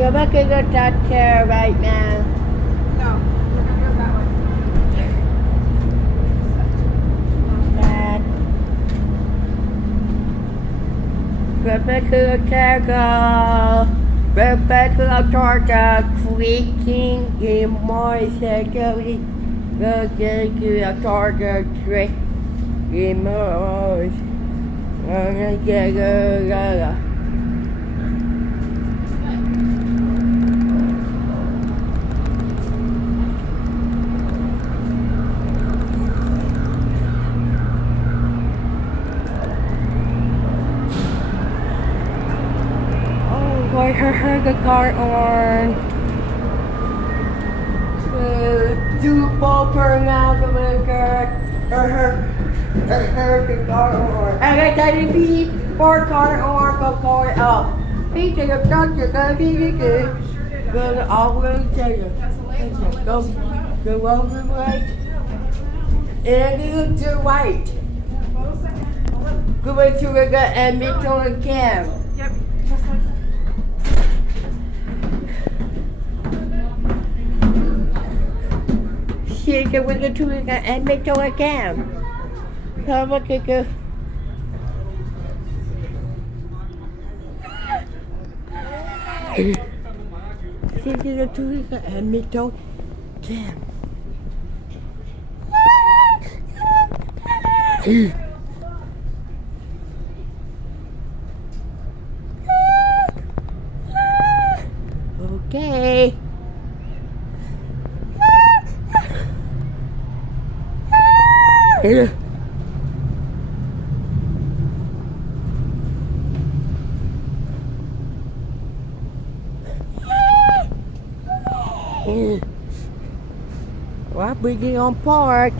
You're looking at that chair right now. No, we're gonna go that way. Dad. Go back to the chair, go. Go back to the torture, creaking in my security. Go get to the torture trick in my eyes. I'm gonna get go. I heard the car on. Two bumper now the car. I heard the car on. I got that beep. Four car on, go car off. Feature the doctor, go be good. Go all the way to you. Go over the right. And go to the right. Go to the and make on the cam. Yep. Just like that. She can we go to the and make on the cam. Come on, Kiko. She can go to the and make on cam. Okay. Here. Well, we get on park.